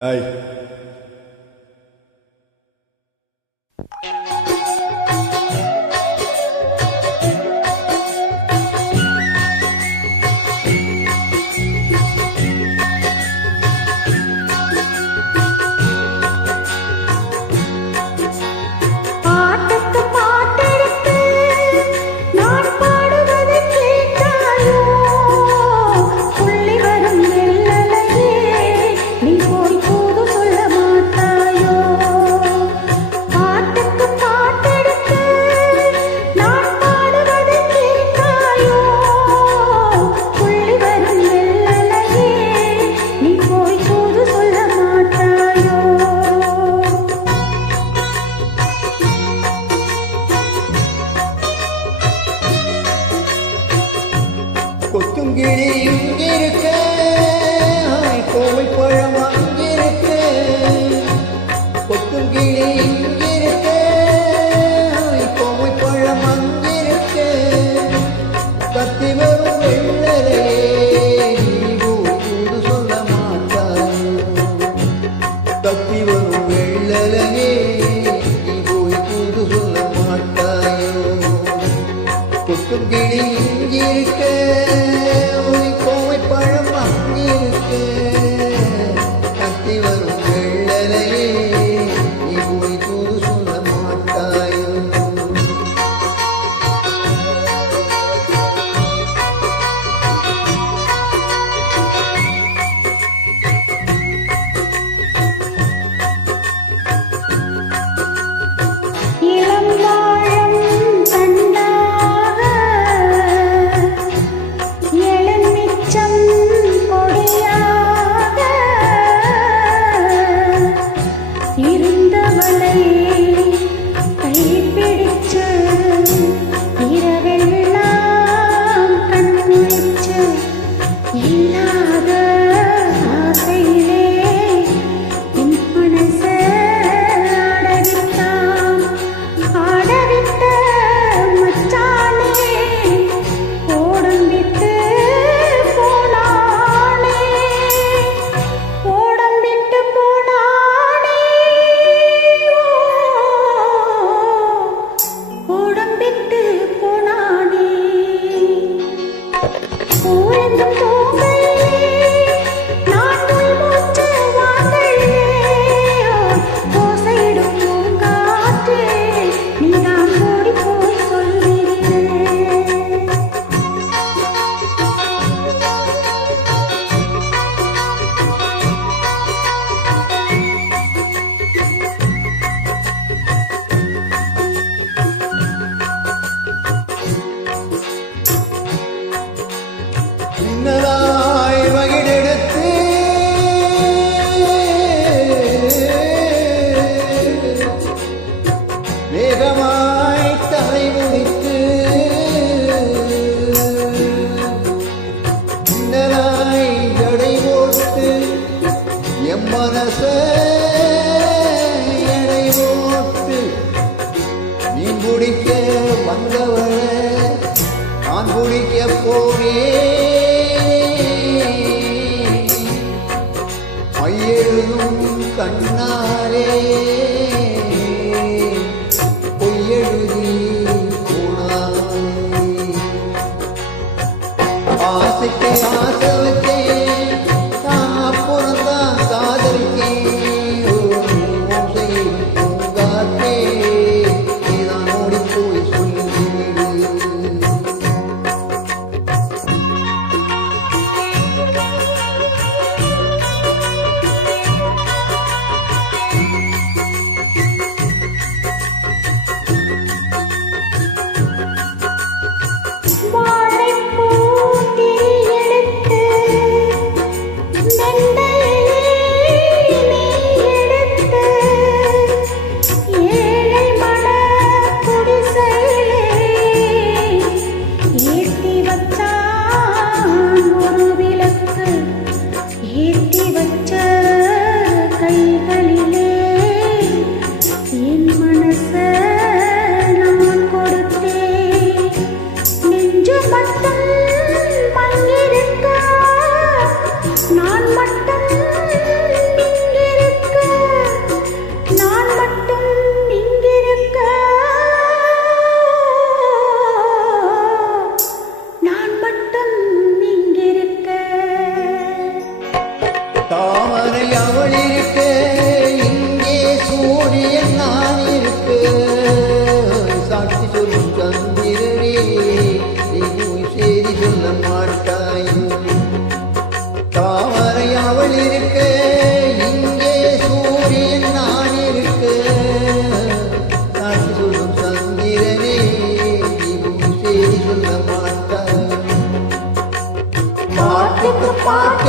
Hey. கொத்துங்கிளி இங்கிருக்க Kovai பழம் அங்கிருக்க கொத்துங்கிளி இங்கிருக்க கோவை பழம் அங்கிருக்க கத்தி வரும் வெள்ளரையே நீ சொல்ல மாட்டாய் கத்தி வரும் வெள்ளரையே நீ போய் சொல்ல மாட்டாயோ கொத்துங்கிளி இங்கிருக்க மனசே எடை போட்டு மீன் பிடிக்க வந்தவளே நான் பிடிக்க போனேன் மையெழுதும் கண்ணாரே பொய்யெழுதி போனாய் ஆசைக்கு ஆசை வச்சே தாமரை அவள் இருக்க இங்கே சூரியன் நான் இருக்க சாட்சி சொல்லும் சந்திரனே நீ செய்தி சொல்ல மாட்டாய் தாமரை அவள் இருக்க இங்கே சூரியன் நான் இருக்க சாட்சி சொல்லும் சந்திரனே நீ செய்தி சொல்ல மாட்டாய் பாட்டுக்கு பாட்டு